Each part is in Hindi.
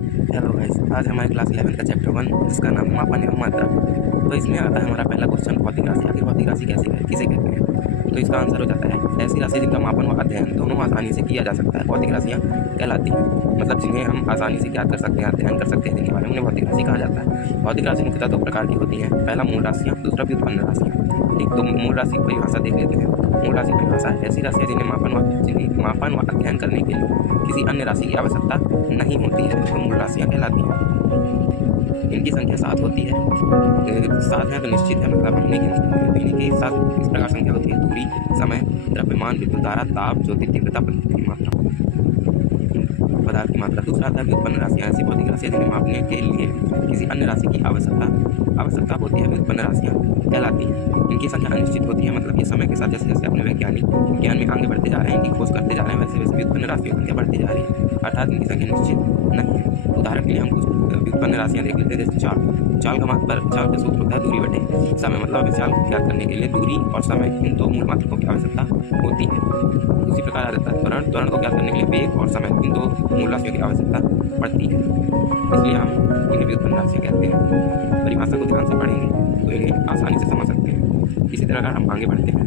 हेलो गाइस, आज हमारे क्लास 11 का चैप्टर 1 जिसका नाम मापन एवं मात्रा। तो इसमें आता है हमारा पहला क्वेश्चन, भौतिक राशि। आखिर भौतिक राशि कैसे है, किसे कहते हैं? तो इसका आंसर हो जाता है ऐसी राशि जिनका मापन व अध्ययन दोनों आसानी से किया जा सकता है, भौतिक राशियाँ कहलाती हैं। मतलब जिन्हें हम आसानी से ज्ञात कर सकते हैं, अध्ययन कर सकते हैं, जिनके बारे में उन्हें भौतिक राशि कहा जाता है। भौतिक राशि मुख्यतः दो प्रकार की होती हैं, पहला मूल राशियाँ, दूसरा व्युत्पन्न राशियाँ। ठीक, तो मूल राशि की परिभाषा देख लेते हैं। मूल राशि की परिभाषा ऐसी राशियाँ जिन्हें मापन व अध्ययन करने के लिए किसी अन्य राशि की आवश्यकता नहीं होती है, तो मूल राशियाँ कहलाती हैं। इनकी संख्या 7 होती है। 7 है तो निश्चित है, मतलब हमने इनकी 7 इस प्रकार संख्या होती है: दूरी, समय, द्रव्यमान, विद्युत धारा, ताप, ज्योति तीव्रता, पदार्थ की मात्रा। दूसरा आता है व्युत्पन्न राशियाँ। ऐसी भौतिक राशियाँ जिन्हें मापने के लिए किसी अन्य राशि की आवश्यकता होती है, व्युत्पन्न राशियाँ कहलाती हैं। इनकी संख्या अनिश्चित होती है, मतलब ये समय के साथ जैसे जैसे अपने वैज्ञानिक ज्ञान में आगे बढ़ते जा रहे हैं, इनकी खोज करते जा रहे हैं, वैसे वैसे व्युत्पन्न राशियों की संख्या बढ़ती जा रही है, अर्थात इनकी संख्या निश्चित नहीं है। उदाहरण के लिए हम कुछ व्युत्पन्न राशियाँ देख लेते हैं, जैसे चाल का सूत्र होता है दूरी बटे समय। मतलब हमें चाल ज्ञात करने के लिए दूरी और समय, इन दो मूल मात्रकों की आवश्यकता होती है। उसी प्रकार आ जाता है त्वरण को ज्ञात करने के लिए वेग और समय, इन दो मूल राशियों की आवश्यकता पड़ती है, इसलिए हम इन्हें व्युत्पन्न राशियाँ कहते हैं। परिभाषा को ध्यान से पढ़ेंगे तो इन्हें आसानी से समझ सकते हैं। इसी तरह अगर हम आगे बढ़ते हैं,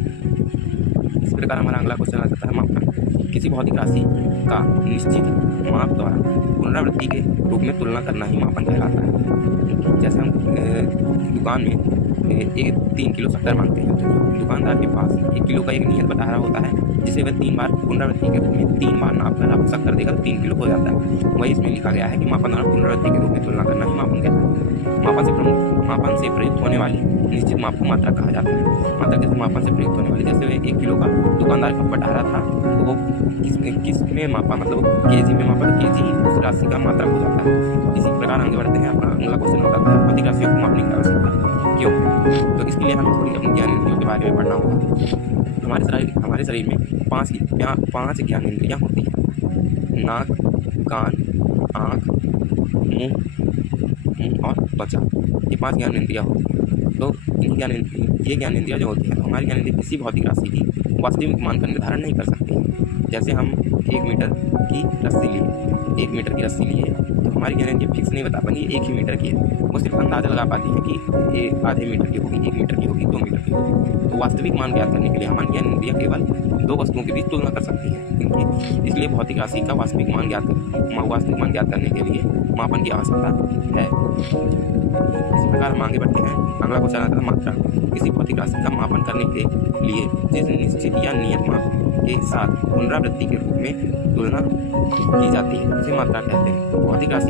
इस प्रकार हमारा अगला क्वेश्चन आ जाता है मापन। किसी भौतिक राशि का निश्चित माप द्वारा पुनरावृत्ति के रूप में तुलना करना ही मापन कहलाता है। जैसे हम दुकान में 3 किलो शक्कर मांगते हैं, तो दुकानदार के पास 1 किलो का एक नियत बता रहा होता है, जिसे वह 3 बार पुनरावृत्ति के रूप में 3 बार नाप कर आपको शक्कर देकर 3 किलो हो जाता है। वही इसमें लिखा गया है कि मापन और पुनरावृत्ति के रूप में तुलना करना ही मापन कहलाता है। मापन से प्रयुक्त होने वाली निश्चित माप को मात्रा कहा जाता है। मात्रा जैसे मापन से प्रयुक्त होने वाली, जैसे 1 किलो का दुकानदार का बता रहा था, तो वो किस में मापा, मतलब केजी में मापा, तो केजी उस राशि का मात्रा हो जाता है। इसी प्रकार आगे बढ़ते हैं। अपना अगला क्वेश्चन हो जाता है भौतिक राशियों को मापने की आवश्यकता क्यों? तो इसके लिए हमें थोड़ी अपनी ज्ञान इंद्रियों के बारे में पढ़ना होगा। हमारे शरीर में 5 ज्ञान इंद्रियाँ होती हैं: नाक, कान, आँख, मुँह और त्वचा। ये 5 ज्ञान इंद्रियाँ होती हैं। तो ये ज्ञान इंद्रियाँ जो होती हैं, तो हमारी ज्ञान इंद्रिया किसी भौतिक राशि की वास्तविक मान का निर्धारण नहीं कर सकती हैं। जैसे हम 1 मीटर की रस्सी लिए, तो हमारी ज्ञान इंद्रिया फिक्स नहीं बता पाएंगी 1 ही मीटर की है। वो सिर्फ अंदाजा लगा पाती है कि ये आधे मीटर की होगी, 1 मीटर की होगी, 2 मीटर की होगी। तो वास्तविक मान ज्ञात करने के लिए हमारी ज्ञान इंद्रिया केवल 2 वस्तुओं के बीच तुलना कर सकती है इनकी। इसलिए भौतिक राशि का वास्तविक मान ज्ञात करने के लिए मापन की आवश्यकता है। इसी प्रकार हम आगे बढ़ते हैं। अगला क्वेश्चन आता है मात्रा। किसी भौतिक राशि का मापन करने के लिए जिस निश्चित या नियत माप के साथ पुनरावृत्ति के रूप में तुलना की जाती है, उसे मात्रा कहते हैं। भौतिक राशि